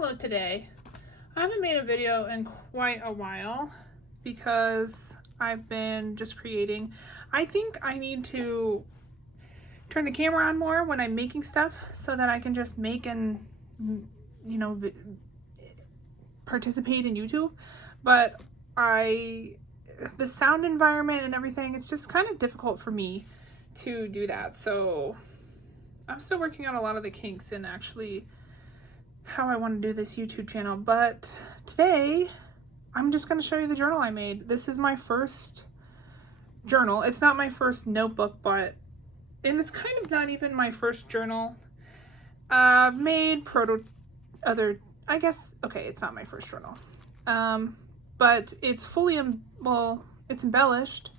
Hello today. I haven't made a video in quite a while because I've been just creating. I think I need to turn the camera on more when I'm making stuff so that I can just make and, you know, participate in YouTube. But the sound environment and everything, it's just kind of difficult for me to do that. So I'm still working on a lot of the kinks and actually how I want to do this YouTube channel. But today I'm just going to show you the journal I made. This is my first journal. It's not my first notebook, and it's kind of not even my first journal. I've made it's not my first journal. But it's it's embellished.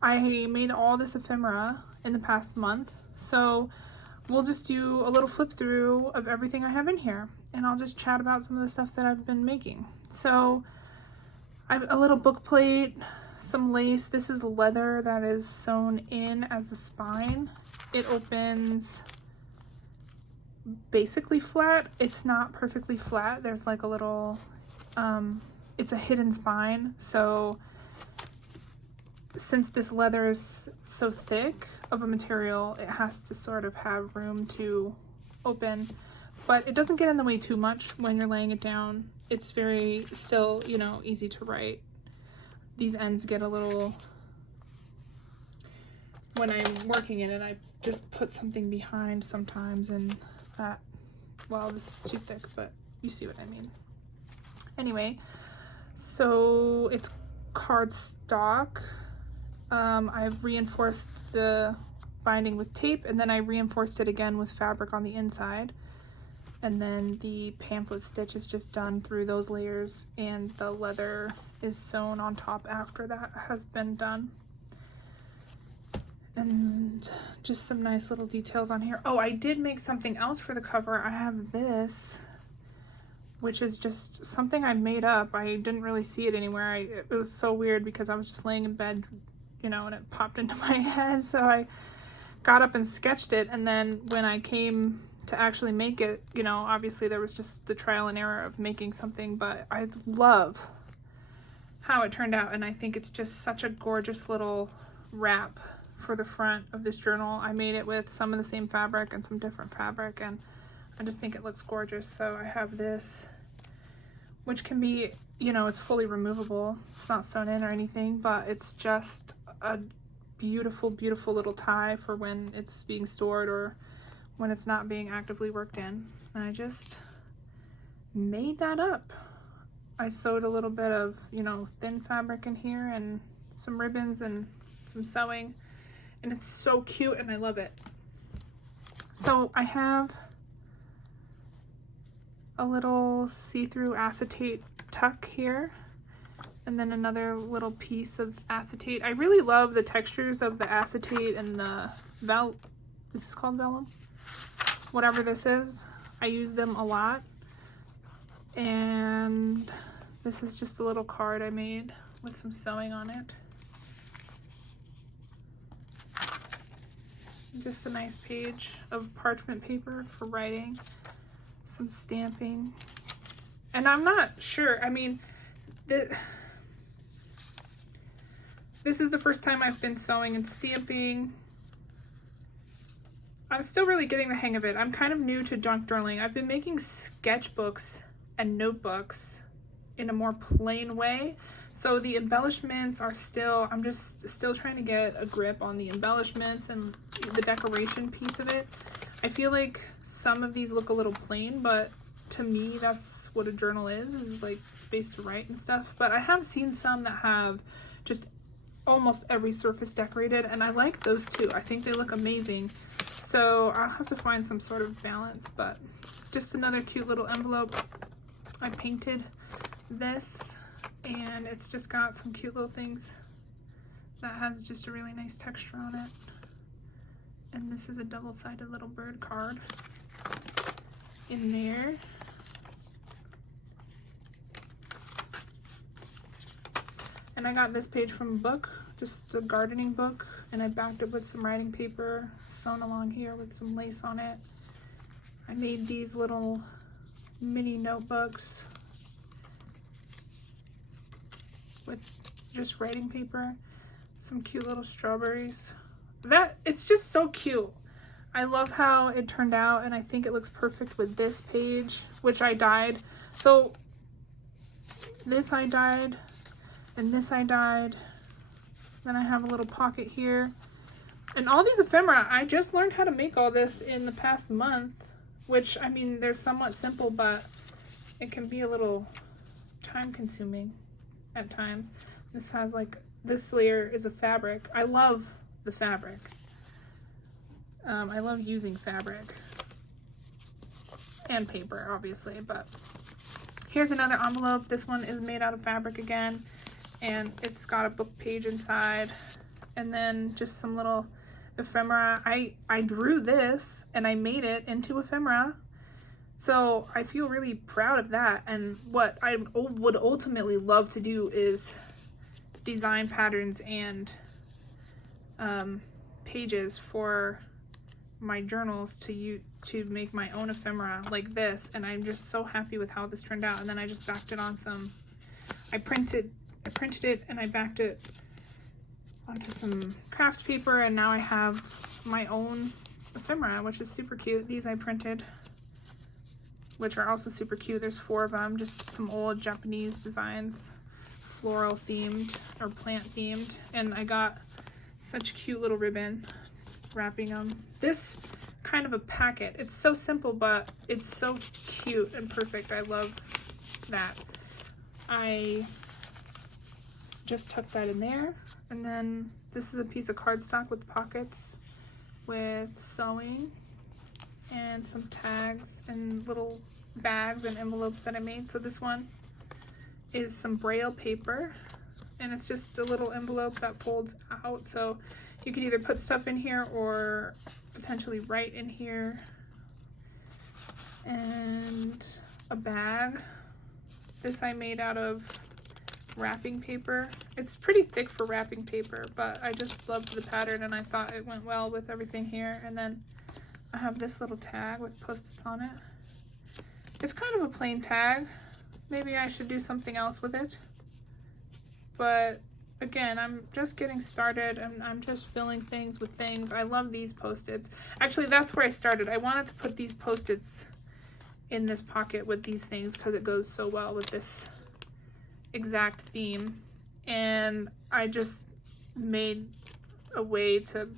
I made all this ephemera in the past month. So we'll just do a little flip through of everything I have in here, and I'll just chat about some of the stuff that I've been making. So I have a little book plate, some lace. This is leather that is sewn in as the spine. It opens basically flat. It's not perfectly flat. There's like a little, it's a hidden spine. So since this leather is so thick of a material, it has to sort of have room to open, but it doesn't get in the way too much when you're laying it down. It's very still, easy to write. These ends get a little, when I'm working in it, I just put something behind sometimes, and that, well, this is too thick, but you see what I mean. Anyway, so it's cardstock. I've reinforced the binding with tape, and then I reinforced it again with fabric on the inside. And then the pamphlet stitch is just done through those layers, and the leather is sewn on top after that has been done. And just some nice little details on here. Oh, I did make something else for the cover. I have this, which is just something I made up. I didn't really see it anywhere. It was so weird because I was just laying in bed, and it popped into my head. So I got up and sketched it. And then when I came to actually make it, obviously there was just the trial and error of making something, but I love how it turned out. And I think it's just such a gorgeous little wrap for the front of this journal. I made it with some of the same fabric and some different fabric, and I just think it looks gorgeous. So I have this, which can be, it's fully removable. It's not sewn in or anything, but it's just a beautiful, beautiful little tie for when it's being stored or when it's not being actively worked in. And I just made that up. I sewed a little bit of, thin fabric in here and some ribbons and some sewing, and it's so cute and I love it. So I have a little see-through acetate tuck here, and then another little piece of acetate. I really love the textures of the acetate and the is this called vellum? Whatever this is, I use them a lot. And this is just a little card I made with some sewing on it. Just a nice page of parchment paper for writing, some stamping. And I'm not sure, this is the first time I've been sewing and stamping. I'm still really getting the hang of it. I'm kind of new to junk journaling. I've been making sketchbooks and notebooks in a more plain way. So the embellishments are I'm just still trying to get a grip on the embellishments and the decoration piece of it. I feel like some of these look a little plain, but to me, that's what a journal is like space to write and stuff. But I have seen some that have just almost every surface decorated, and I like those too. I think they look amazing. So I'll have to find some sort of balance, but just another cute little envelope. I painted this, and it's just got some cute little things that has just a really nice texture on it. And this is a double-sided little bird card in there. And I got this page from a book, just a gardening book, and I backed it with some writing paper sewn along here with some lace on it. I made these little mini notebooks with just writing paper, some cute little strawberries. It's just so cute. I love how it turned out, and I think it looks perfect with this page, which I dyed. So this I dyed, and this I dyed. Then I have a little pocket here. And all these ephemera, I just learned how to make all this in the past month, which, I mean, they're somewhat simple, but it can be a little time consuming at times. This has like, this layer is a fabric. I love the fabric. I love using fabric and paper, obviously, but here's another envelope. This one is made out of fabric again, and it's got a book page inside, and then just some little ephemera. I drew this and I made it into ephemera, so I feel really proud of that. And what I would ultimately love to do is design patterns and pages for my journals to make my own ephemera like this, and I'm just so happy with how this turned out. And then I just backed it on some, I printed it and I backed it onto some craft paper, and now I have my own ephemera, which is super cute. These I printed, which are also super cute. There's 4 of them, just some old Japanese designs, floral themed or plant themed, and I got such cute little ribbon wrapping them. This kind of a packet. It's so simple, but it's so cute and perfect. I love that. I just tucked that in there. And then this is a piece of cardstock with pockets with sewing and some tags and little bags and envelopes that I made. So this one is some Braille paper, and it's just a little envelope that folds out, so you could either put stuff in here or potentially write in here. And a bag. This I made out of wrapping paper. It's pretty thick for wrapping paper, but I just loved the pattern and I thought it went well with everything here. And then I have this little tag with post-its on it. It's kind of a plain tag. Maybe I should do something else with it. But again, I'm just getting started and I'm just filling things with things. I love these post-its. Actually, that's where I started. I wanted to put these post-its in this pocket with these things because it goes so well with this exact theme. And I just made a way to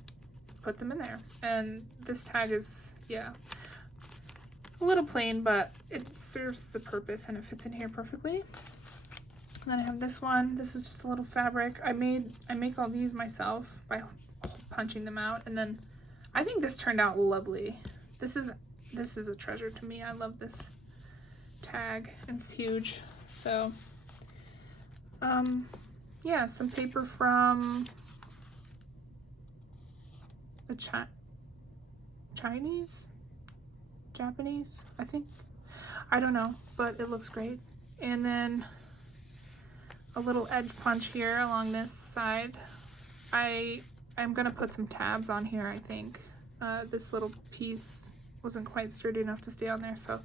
put them in there. And this tag is, yeah, a little plain, but it serves the purpose and it fits in here perfectly. And then I have this one. This is just a little fabric. I make all these myself by punching them out, and then I think this turned out lovely. This is a treasure to me. I love this tag. It's huge. So yeah, some paper from the Japanese, I think. I don't know, but it looks great. And then a little edge punch here along this side. I'm gonna put some tabs on here, I think. This little piece wasn't quite sturdy enough to stay on there, so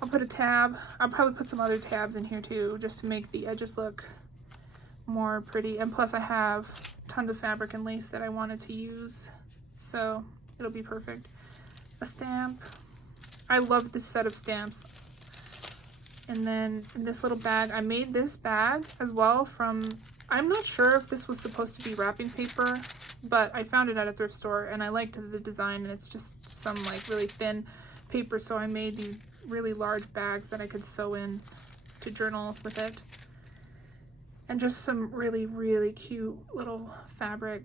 I'll put a tab. I'll probably put some other tabs in here too, just to make the edges look more pretty. And plus I have tons of fabric and lace that I wanted to use, so it'll be perfect. A stamp. I love this set of stamps. And then in this little bag, I made this bag as well from, I'm not sure if this was supposed to be wrapping paper, but I found it at a thrift store and I liked the design, and it's just some like really thin paper, so I made these really large bags that I could sew in to journals with it. And just some really, really cute little fabric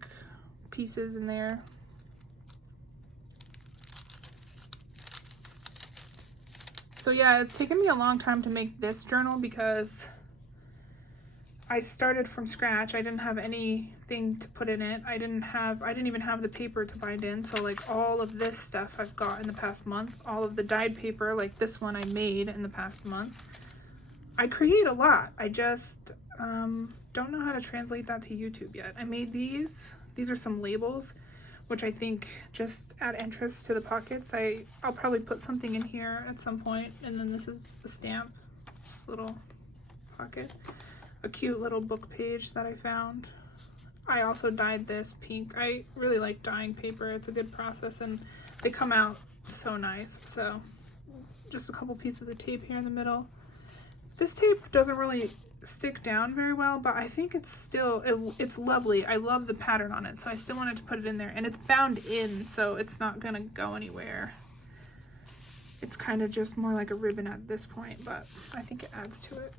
pieces in there. So yeah, it's taken me a long time to make this journal because I started from scratch. I didn't have anything to put in it. I didn't even have the paper to bind in. So like all of this stuff I've got in the past month, all of the dyed paper, like this one I made in the past month. I create a lot. I just don't know how to translate that to YouTube yet. I made these. These are some labels, which I think just add interest to the pockets. I'll probably put something in here at some point, and then this is a stamp, this little pocket, a cute little book page that I found. I also dyed this pink. I really like dyeing paper. It's a good process, and they come out so nice. So just a couple pieces of tape here in the middle. This tape doesn't really stick down very well, but I think it's still, it's lovely. I love the pattern on it, so I still wanted to put it in there, and it's bound in, so it's not gonna go anywhere. It's kind of just more like a ribbon at this point, but I think it adds to it.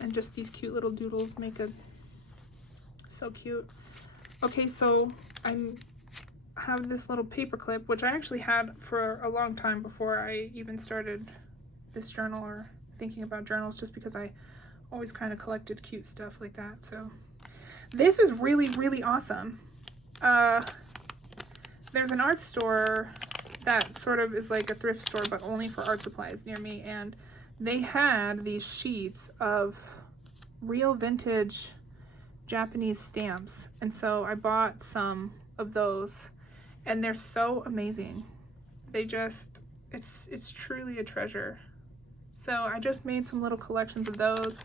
And just these cute little doodles make it so cute. Okay, so I have this little paper clip, which I actually had for a long time before I even started this journal or thinking about journals, just because I always kind of collected cute stuff like that. So this is really, really awesome. There's an art store that sort of is like a thrift store, but only for art supplies near me, and they had these sheets of real vintage Japanese stamps, and so I bought some of those, and they're so amazing. They just, it's truly a treasure. So I just made some little collections of those,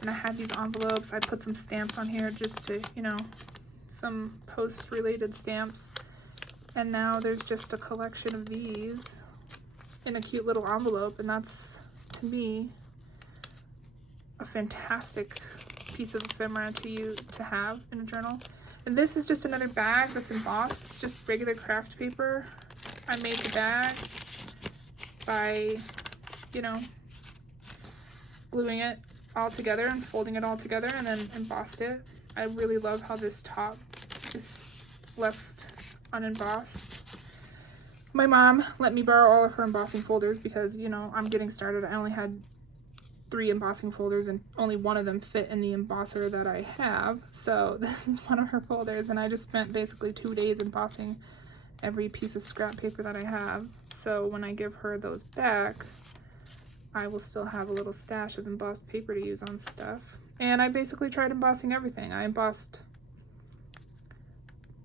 and I had these envelopes. I put some stamps on here just to, you know, some post-related stamps, and now there's just a collection of these in a cute little envelope, and that's, to me, a fantastic piece of ephemera to have in a journal. And this is just another bag that's embossed. It's just regular craft paper. I made the bag by, you know, gluing it all together and folding it all together, and then embossed it. I really love how this top is left unembossed. My mom let me borrow all of her embossing folders because, you know, I'm getting started. I only had 3 embossing folders, and only one of them fit in the embosser that I have. So this is one of her folders, and I just spent basically 2 days embossing every piece of scrap paper that I have. So when I give her those back, I will still have a little stash of embossed paper to use on stuff. And I basically tried embossing everything. I embossed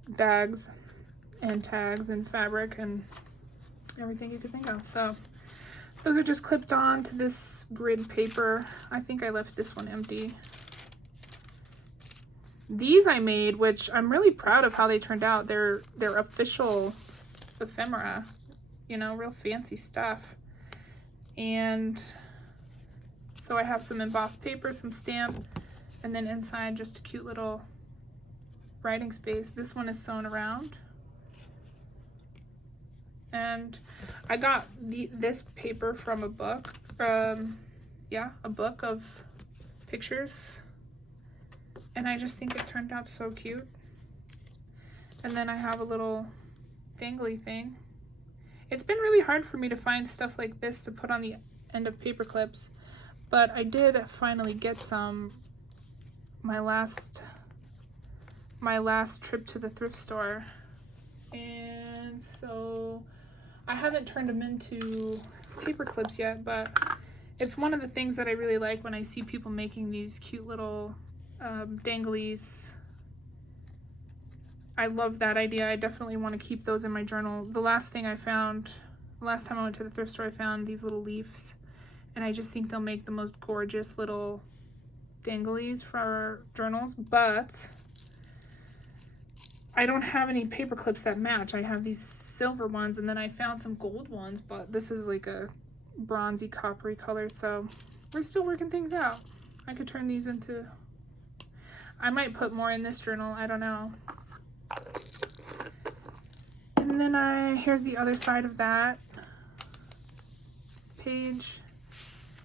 bags and tags and fabric and everything you could think of. So those are just clipped on to this grid paper. I think I left this one empty. These I made, which I'm really proud of how they turned out. They're official ephemera, you know, real fancy stuff. And so I have some embossed paper, some stamp, and then inside just a cute little writing space. This one is sewn around. And I got this paper from a book, yeah, a book of pictures, and I just think it turned out so cute. And then I have a little dangly thing. It's been really hard for me to find stuff like this to put on the end of paper clips, but I did finally get some my last trip to the thrift store, and so I haven't turned them into paper clips yet, but it's one of the things that I really like when I see people making these cute little danglies. I love that idea. I definitely want to keep those in my journal. The last time I went to the thrift store, I found these little leaves, and I just think they'll make the most gorgeous little danglies for our journals, but I don't have any paper clips that match. I have these silver ones, and then I found some gold ones, but this is like a bronzy coppery color, so we're still working things out. I could turn these into, I might put more in this journal, I don't know. And then here's the other side of that page.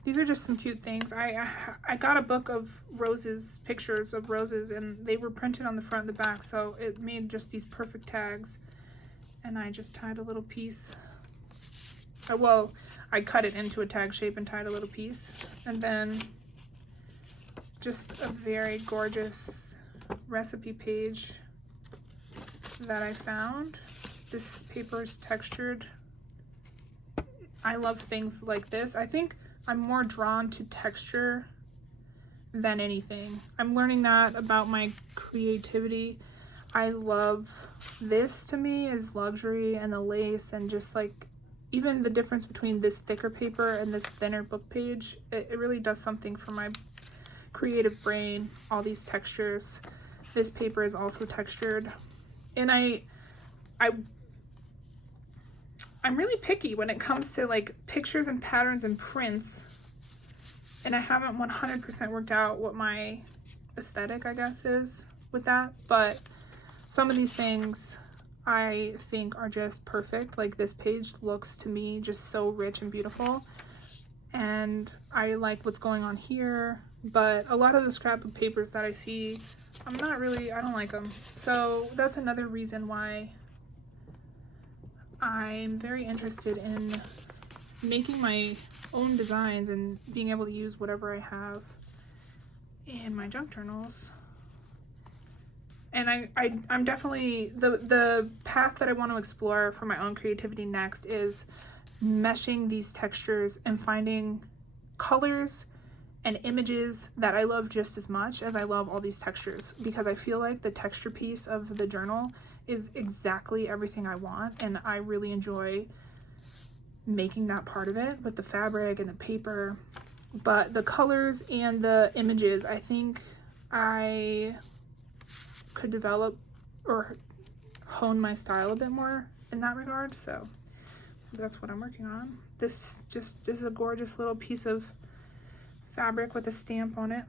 These are just some cute things. I got a book of roses, pictures of roses, and they were printed on the front and the back, so it made just these perfect tags. And I just tied a little piece. Well, I cut it into a tag shape and tied a little piece. And then just a very gorgeous recipe page that I found. This paper is textured. I love things like this. I think I'm more drawn to texture than anything. I'm learning that about my creativity. I love this. To me is luxury, and the lace, and just like even the difference between this thicker paper and this thinner book page, it really does something for my creative brain. All these textures. This paper is also textured, and I'm really picky when it comes to like pictures and patterns and prints, and I haven't 100% worked out what my aesthetic, I guess, is with that, but some of these things I think are just perfect. Like this page looks to me just so rich and beautiful, and I like what's going on here, but a lot of the scrapbook papers that I see, I don't like them. So that's another reason why I'm very interested in making my own designs and being able to use whatever I have in my junk journals. And I'm definitely, the path that I want to explore for my own creativity next is meshing these textures and finding colors and images that I love just as much as I love all these textures, because I feel like the texture piece of the journal is exactly everything I want, and I really enjoy making that part of it with the fabric and the paper. But the colors and the images, I think I could develop or hone my style a bit more in that regard, so that's what I'm working on. This just is a gorgeous little piece of fabric with a stamp on it,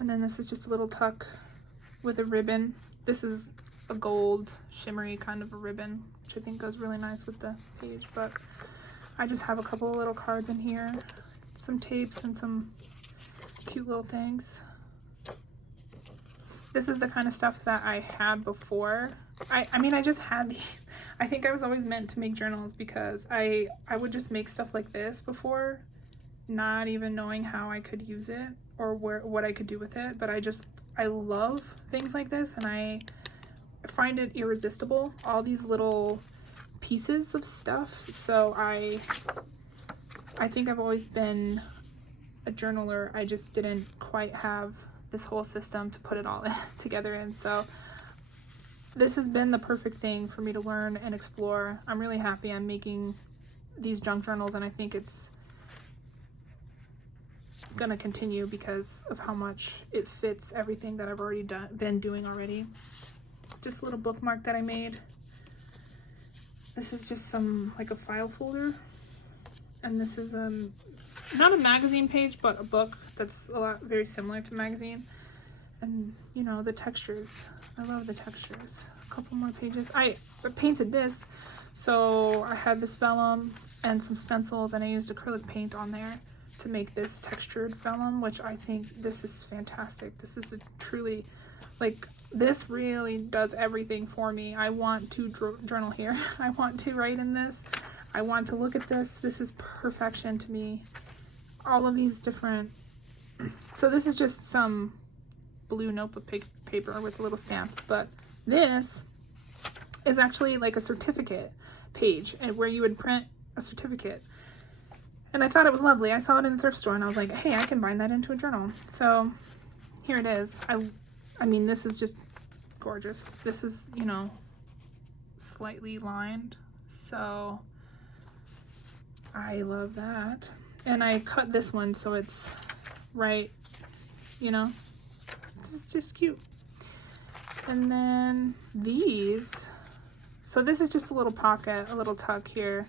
and then this is just a little tuck with a ribbon. This is a gold shimmery kind of a ribbon, which I think goes really nice with the page. But I just have a couple of little cards in here, some tapes, and some cute little things. This is the kind of stuff that I had before. I mean, I just had I think I was always meant to make journals because I would just make stuff like this before, not even knowing how I could use it or what I could do with it. But I love things like this, and I find it irresistible, all these little pieces of stuff. So I think I've always been a journaler. I just didn't quite have this whole system to put it all together in. So this has been the perfect thing for me to learn and explore. I'm really happy I'm making these junk journals, and I think it's gonna continue because of how much it fits everything that I've already been doing already. Just a little bookmark that I made. This is just like a file folder, and this is not a magazine page, but a book that's very similar to magazine. And you know, the textures, I love the textures. A couple more pages. I painted this, so I had this vellum and some stencils, and I used acrylic paint on there to make this textured vellum, which I think this is fantastic. This is truly, like, this really does everything for me. I want to journal here. I want to write in this. I want to look at this. This is perfection to me. All of these different, so this is just some blue notebook paper with a little stamp, but this is actually like a certificate page, and where you would print a certificate. And I thought it was lovely. I saw it in the thrift store, and I was like, hey, I can bind that into a journal. So here it is. I mean, this is just gorgeous. This is, you know, slightly lined, so I love that. And I cut this one so it's right, you know, it's just cute. And then these, so this is just a little pocket, a little tuck here,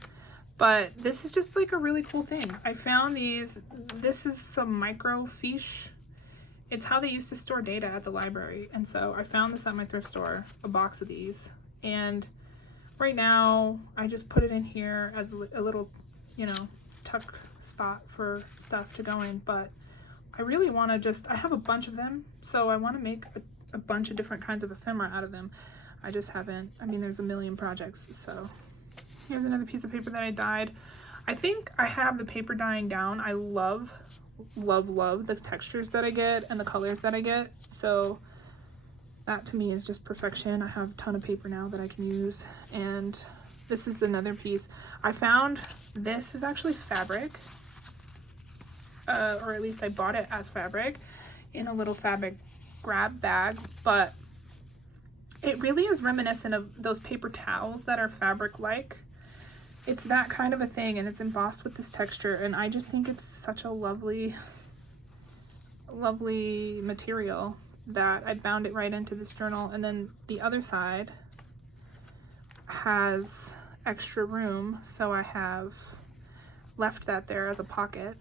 but this is just like a really cool thing. I found these. This is some microfiche. It's how they used to store data at the library. And so I found this at my thrift store, a box of these. And right now I just put it in here as a little, you know, tuck spot for stuff to go in. But I really want to I have a bunch of them, so I want to make a bunch of different kinds of ephemera out of them. I just haven't. I mean, there's a million projects. So here's another piece of paper that I dyed. I think I have the paper dyeing down. I love the textures that I get and the colors that I get, so that to me is just perfection. I have a ton of paper now that I can use. And this is another piece I found. This is actually fabric, or at least I bought it as fabric in a little fabric grab bag, but it really is reminiscent of those paper towels that are fabric-like. It's that kind of a thing, and it's embossed with this texture, and I just think it's such a lovely, lovely material that I bound it right into this journal. And then the other side has extra room, so I have left that there as a pocket,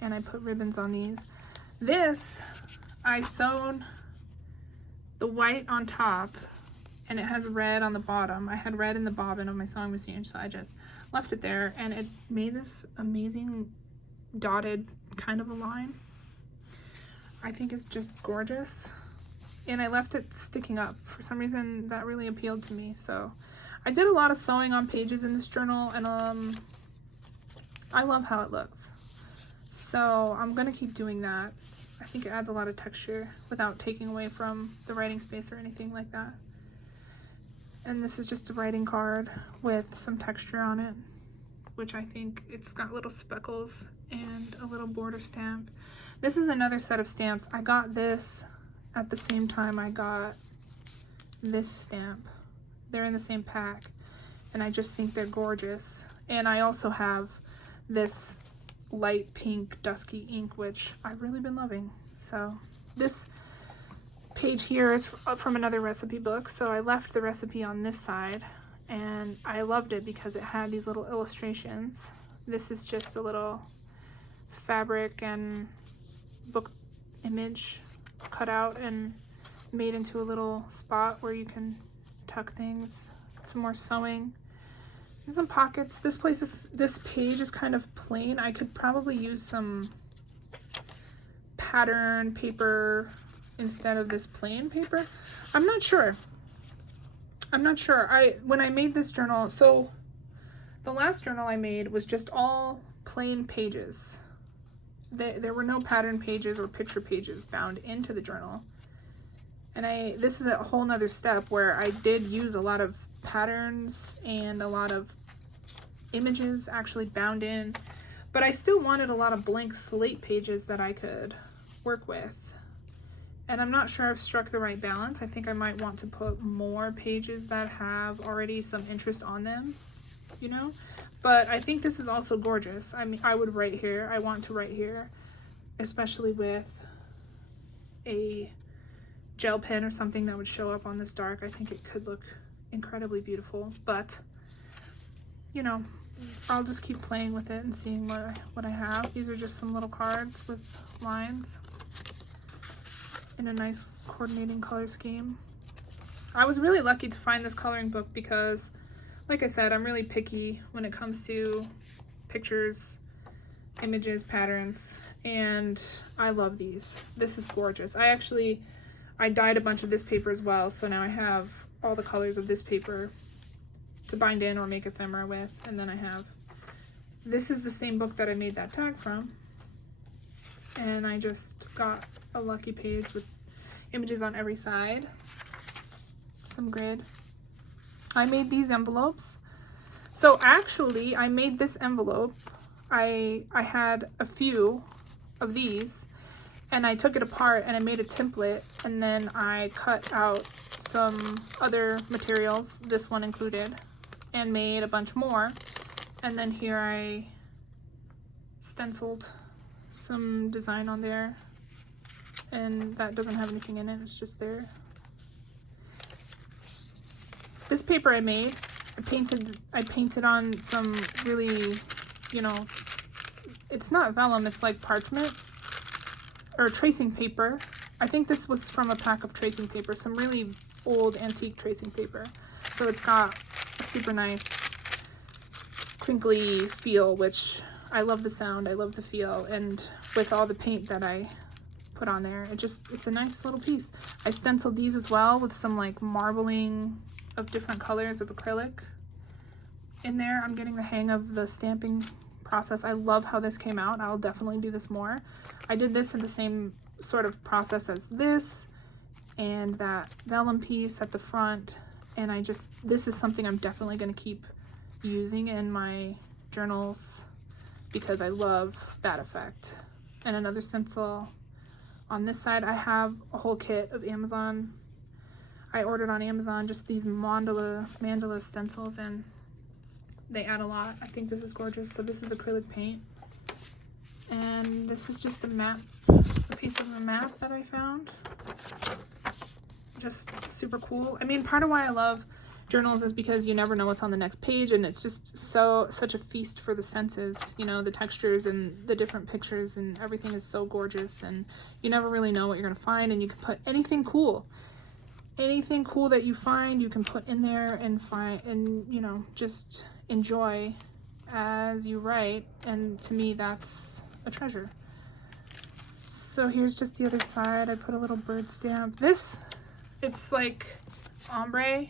and I put ribbons on these. This, I sewed the white on top, and it has red on the bottom. I had red in the bobbin of my sewing machine, so I just left it there, and it made this amazing dotted kind of a line. I think it's just gorgeous, and I left it sticking up. For some reason, that really appealed to me. So I did a lot of sewing on pages in this journal, and I love how it looks. So I'm gonna keep doing that. I think it adds a lot of texture without taking away from the writing space or anything like that. And this is just a writing card with some texture on it, which I think it's got little speckles and a little border stamp. This is another set of stamps. I got this at the same time I got this stamp. They're in the same pack, and I just think they're gorgeous. And I also have this light pink dusky ink, which I've really been loving. So this page here is from another recipe book, so I left the recipe on this side, and I loved it because it had these little illustrations. This is just a little fabric and book image cut out and made into a little spot where you can tuck things. Some more sewing. Some pockets. This page is kind of plain. I could probably use some pattern paper instead of this plain paper. I'm not sure. When I made this journal, so the last journal I made was just all plain pages. There were no pattern pages or picture pages bound into the journal. And this is a whole nother step where I did use a lot of patterns and a lot of images actually bound in, but I still wanted a lot of blank slate pages that I could work with. And I'm not sure I've struck the right balance. I think I might want to put more pages that have already some interest on them, you know? But I think this is also gorgeous. I mean, I would write here. I want to write here, especially with a gel pen or something that would show up on this dark. I think it could look incredibly beautiful, but you know, I'll just keep playing with it and seeing what I have. These are just some little cards with lines in a nice coordinating color scheme. I was really lucky to find this coloring book because, like I said, I'm really picky when it comes to pictures, images, patterns, and I love these. This is gorgeous. I dyed a bunch of this paper as well, so now I have all the colors of this paper to bind in or make ephemera with. And then this is the same book that I made that tag from, and I just got a lucky page with images on every side, some grid. I made these envelopes. So actually I made this envelope. I had a few of these, and I took it apart and I made a template, and then I cut out some other materials, this one included, and made a bunch more. And then here I stenciled some design on there, and that doesn't have anything in it, it's just there. This paper I made, I painted on some really, you know, it's not vellum, it's like parchment or tracing paper. I think this was from a pack of tracing paper, some really old antique tracing paper. So it's got a super nice crinkly feel, which I love the sound, I love the feel, and with all the paint that I put on there, it's a nice little piece. I stenciled these as well with some like marbling of different colors of acrylic in there. I'm getting the hang of the stamping process. I love how this came out. I'll definitely do this more. I did this in the same sort of process as this and that vellum piece at the front, and this is something I'm definitely going to keep using in my journals because I love that effect. and another stencil on this side. I have a whole kit of Amazon. I ordered on Amazon just these mandala stencils, and they add a lot. I think this is gorgeous. So this is acrylic paint, and this is just a map, a piece of a map that I found. Just super cool. I mean, part of why I love journals is because you never know what's on the next page, and it's just such a feast for the senses. You know, the textures and the different pictures and everything is so gorgeous, and you never really know what you're gonna find, and you can put anything cool that you find, you can put in there and find, and you know, just enjoy as you write. And to me, that's a treasure. So here's just the other side. I put a little bird stamp. This, it's like ombre.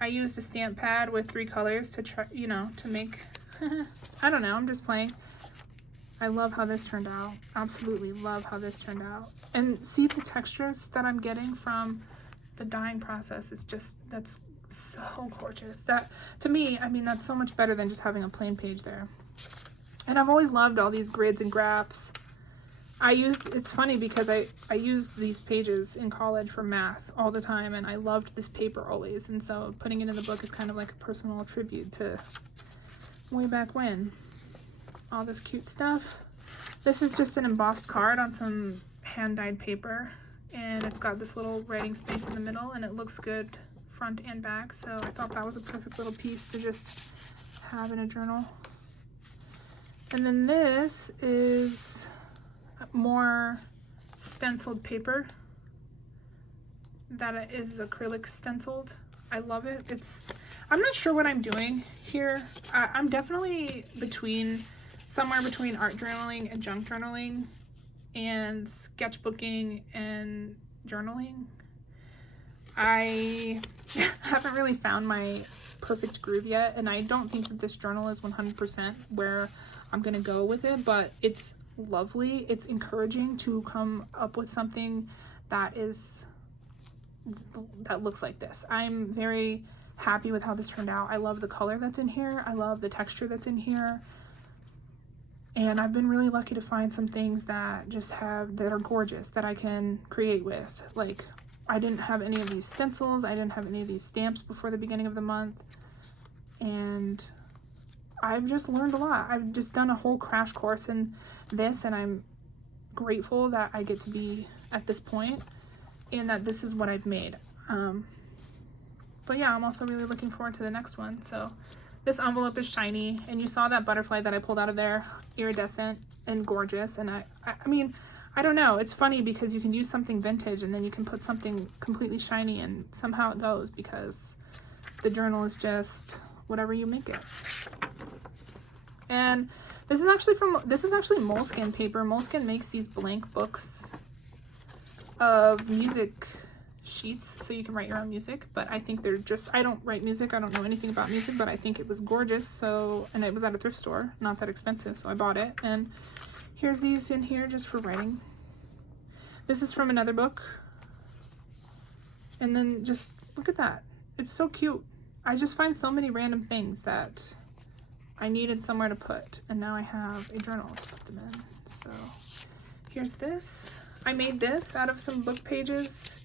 I used a stamp pad with 3 colors to try, you know, to make, I don't know, I'm just playing. I love how this turned out. Absolutely love how this turned out. And see the textures that I'm getting from the dyeing process is just, that's so gorgeous. That, to me, I mean, that's so much better than just having a plain page there. And I've always loved all these grids and graphs. It's funny because I used these pages in college for math all the time, and I loved this paper always, and so putting it in the book is kind of like a personal tribute to way back when. All this cute stuff. This is just an embossed card on some hand-dyed paper, and it's got this little writing space in the middle, and it looks good front and back, so I thought that was a perfect little piece to just have in a journal. And then this is more stenciled paper that is acrylic stenciled. I love it. I'm not sure what I'm doing here. I'm definitely somewhere between art journaling and junk journaling and sketchbooking and journaling. I haven't really found my perfect groove yet, and I don't think that this journal is 100% where I'm gonna go with it, but it's lovely. It's encouraging to come up with something that looks like this. I'm very happy with how this turned out. I love the color that's in here. I love the texture that's in here. And I've been really lucky to find some things that that are gorgeous that I can create with. Like, I didn't have any of these stencils. I didn't have any of these stamps before the beginning of the month. And I've just learned a lot. I've just done a whole crash course in this, and I'm grateful that I get to be at this point and that this is what I've made. But yeah, I'm also really looking forward to the next one. So this envelope is shiny, and you saw that butterfly that I pulled out of there, iridescent and gorgeous. And I mean, I don't know, it's funny because you can use something vintage and then you can put something completely shiny, and somehow it goes because the journal is just whatever you make it. And this is actually Moleskine paper. Moleskine makes these blank books of music sheets so you can write your own music, but I think they're just, I don't write music, I don't know anything about music, but I think it was gorgeous. So, and it was at a thrift store, not that expensive, so I bought it. And here's these in here just for writing. This is from another book. And then just look at that. It's so cute. I just find so many random things that I needed somewhere to put, and now I have a journal to put them in. So here's this. I made this out of some book pages,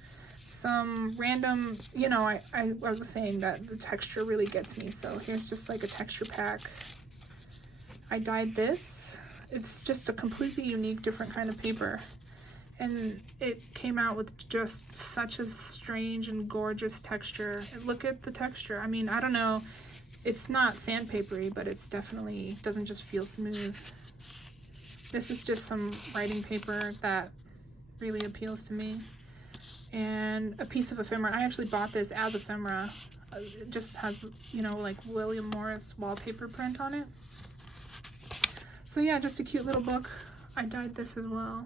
some random, you know, I was saying that the texture really gets me, so here's just like a texture pack. I dyed this. It's just a completely unique, different kind of paper, and it came out with just such a strange and gorgeous texture. And look at the texture. I mean, I don't know, it's not sandpapery, but it's definitely doesn't just feel smooth. This is just some writing paper that really appeals to me. And a piece of ephemera. I actually bought this as ephemera. It just has, you know, like William Morris wallpaper print on it. So yeah, just a cute little book. I dyed this as well.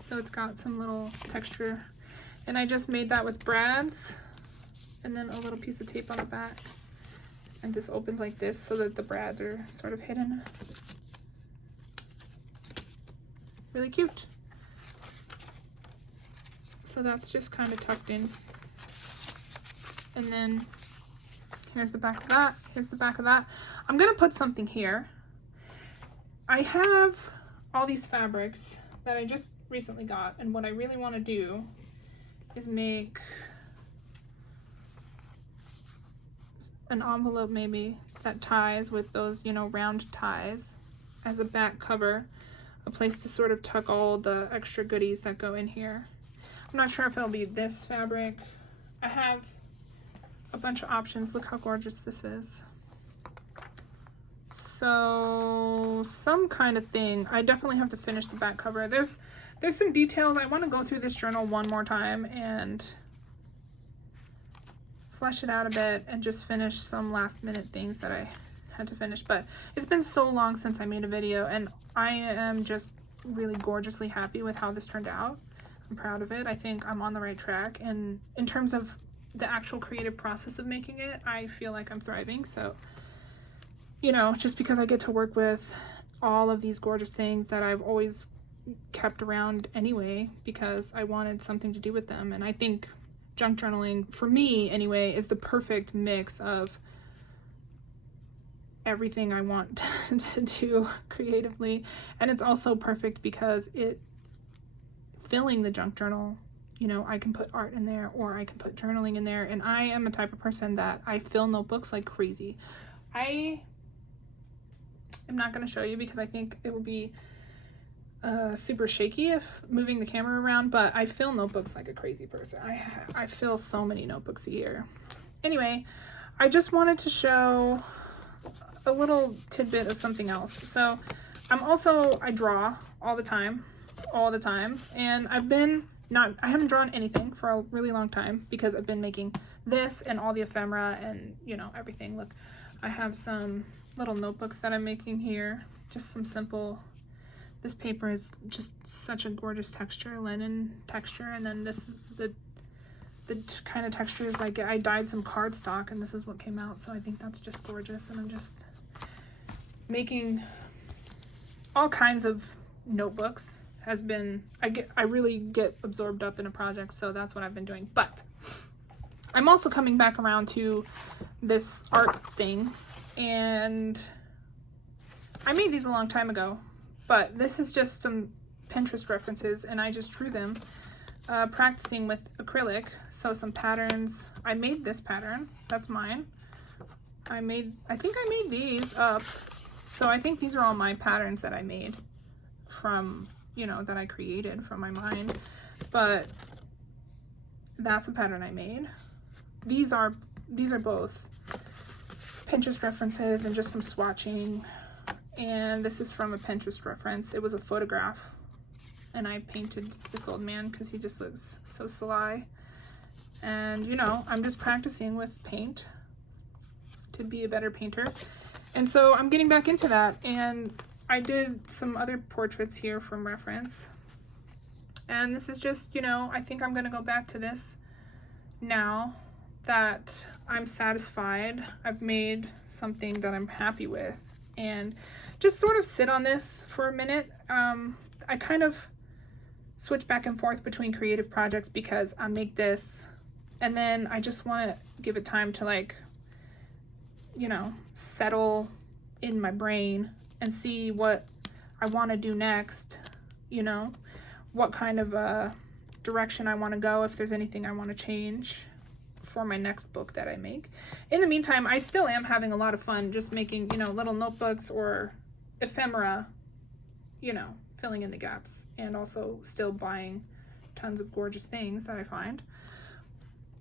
So it's got some little texture. And I just made that with brads. And then a little piece of tape on the back. And this opens like this so that the brads are sort of hidden. Really cute. So that's just kind of tucked in. And then here's the back of that. Here's the back of that. I'm gonna put something here. I have all these fabrics that I just recently got, and what I really want to do is make an envelope maybe that ties with those, you know, round ties as a back cover, a place to sort of tuck all the extra goodies that go in here. I'm not sure if it'll be this fabric. I have a bunch of options. Look how gorgeous this is. So some kind of thing. I definitely have to finish the back cover. There's some details. I want to go through this journal one more time and flesh it out a bit and just finish some last minute things that I had to finish. But it's been so long since I made a video, and I am just really gorgeously happy with how this turned out. I'm proud of it. I think I'm on the right track, and in terms of the actual creative process of making it, I feel like I'm thriving. So, you know, just because I get to work with all of these gorgeous things that I've always kept around anyway because I wanted something to do with them. And I think junk journaling, for me anyway, is the perfect mix of everything I want to do creatively. And it's also perfect because filling the junk journal, you know, I can put art in there or I can put journaling in there. And I am a type of person that I fill notebooks like crazy. I am not going to show you because I think it will be super shaky if moving the camera around, but I fill notebooks like a crazy person. I fill so many notebooks a year. Anyway, I just wanted to show a little tidbit of something else. So I draw all the time, and I haven't drawn anything for a really long time because I've been making this and all the ephemera and, you know, everything. Look, I have some little notebooks that I'm making here, just some simple. This paper is just such a gorgeous texture, linen texture, and then this is the kind of textures I get. I dyed some cardstock and this is what came out, so I think that's just gorgeous. And I'm just making all kinds of notebooks. I really get absorbed up in a project, so that's what I've been doing. But I'm also coming back around to this art thing, and I made these a long time ago, but this is just some Pinterest references, and I just drew them practicing with acrylic. So some patterns. I made this pattern. That's mine. I think I made these up. So I think these are all my patterns that I made from, you know, that I created from my mind. But that's a pattern I made. These are both Pinterest references and just some swatching. And this is from a Pinterest reference. It was a photograph, and I painted this old man because he just looks so sly. And, you know, I'm just practicing with paint to be a better painter. And so I'm getting back into that, and I did some other portraits here from reference. And this is just, you know, I think I'm gonna go back to this now that I'm satisfied. I've made something that I'm happy with, and just sort of sit on this for a minute. I kind of switch back and forth between creative projects because I make this and then I just want to give it time to, like, you know, settle in my brain and see what I want to do next, you know, what kind of direction I want to go, if there's anything I want to change for my next book that I make. In the meantime, I still am having a lot of fun just making, you know, little notebooks or ephemera, you know, filling in the gaps, and also still buying tons of gorgeous things that I find.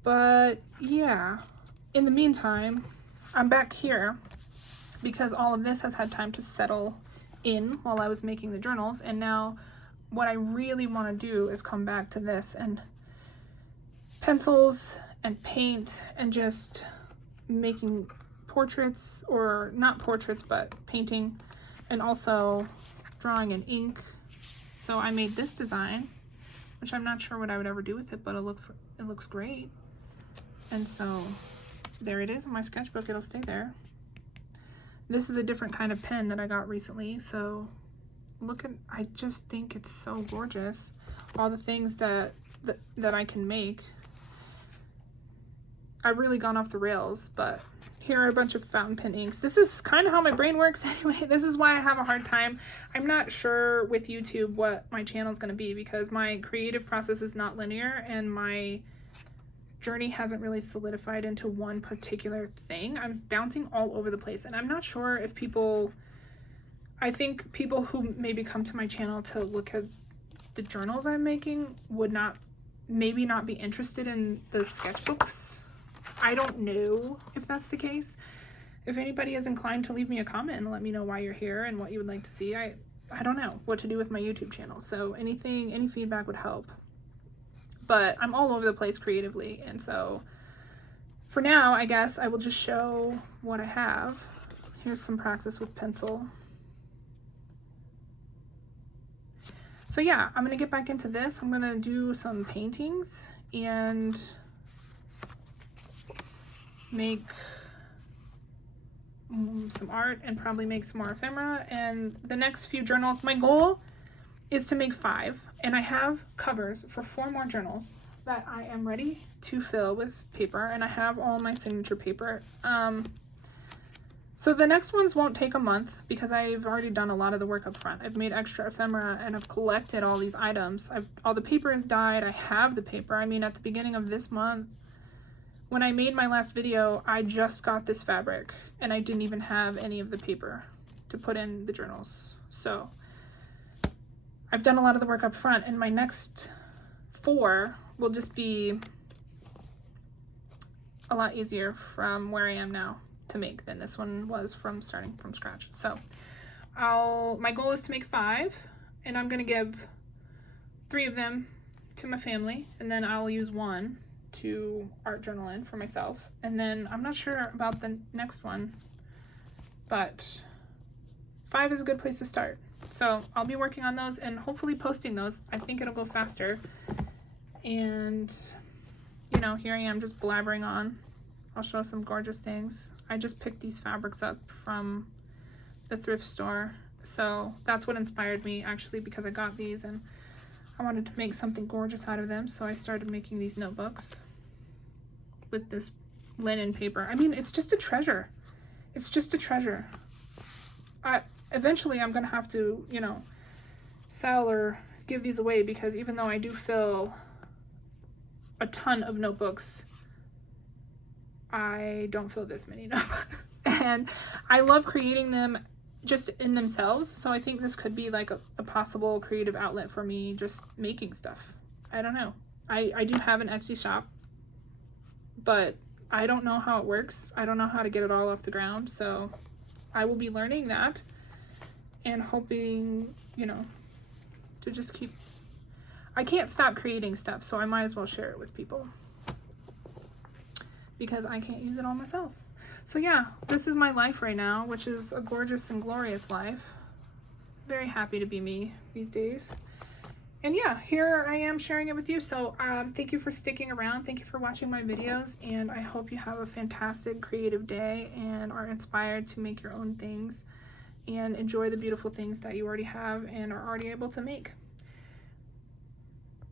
But yeah, in the meantime, I'm back here because all of this has had time to settle in while I was making the journals, and now what I really want to do is come back to this and pencils and paint and just making portraits, or not portraits, but painting, and also drawing in ink. So I made this design, which I'm not sure what I would ever do with it, but it looks great. And so there it is in my sketchbook. It'll stay there. This is a different kind of pen that I got recently, so look at, I just think it's so gorgeous. All the things that I can make. I've really gone off the rails, but here are a bunch of fountain pen inks. This is kind of how my brain works anyway. This is why I have a hard time. I'm not sure with YouTube what my channel is going to be because my creative process is not linear and my journey hasn't really solidified into one particular thing. I'm bouncing all over the place, and I'm not sure if people, I think people who maybe come to my channel to look at the journals I'm making would maybe not be interested in the sketchbooks. I don't know if that's the case. If anybody is inclined to leave me a comment and let me know why you're here and what you would like to see, I don't know what to do with my YouTube channel. So any feedback would help. But I'm all over the place creatively, and so for now, I guess I will just show what I have. Here's some practice with pencil. So yeah, I'm gonna get back into this. I'm gonna do some paintings and make some art and probably make some more ephemera. And the next few journals, my goal is to make 5, and I have covers for 4 more journals that I am ready to fill with paper, and I have all my signature paper. So the next ones won't take a month because I've already done a lot of the work up front. I've made extra ephemera and I've collected all these items. All the paper is dyed. I have the paper. I mean, at the beginning of this month, when I made my last video, I just got this fabric and I didn't even have any of the paper to put in the journals. So I've done a lot of the work up front, and my next 4 will just be a lot easier from where I am now to make than this one was from starting from scratch. So my goal is to make 5, and I'm gonna give 3 of them to my family, and then I'll use 1 to art journal in for myself. And then I'm not sure about the next one, but 5 is a good place to start. So I'll be working on those and hopefully posting those. I think it'll go faster. And, you know, here I am just blabbering on. I'll show some gorgeous things. I just picked these fabrics up from the thrift store. So that's what inspired me, actually, because I got these and I wanted to make something gorgeous out of them. So I started making these notebooks with this linen paper. I mean, it's just a treasure. It's just a treasure. Eventually I'm gonna have to, you know, sell or give these away, because even though I do fill a ton of notebooks, I don't fill this many notebooks. And I love creating them just in themselves. So I think this could be like a possible creative outlet for me, just making stuff. I don't know. I do have an Etsy shop, but I don't know how it works. I don't know how to get it all off the ground. So I will be learning that and hoping, you know, to just keep, I can't stop creating stuff, so I might as well share it with people because I can't use it all myself. So yeah, this is my life right now, which is a gorgeous and glorious life. Very happy to be me these days. And yeah, here I am sharing it with you. So thank you for sticking around. Thank you for watching my videos, and I hope you have a fantastic creative day and are inspired to make your own things and enjoy the beautiful things that you already have and are already able to make.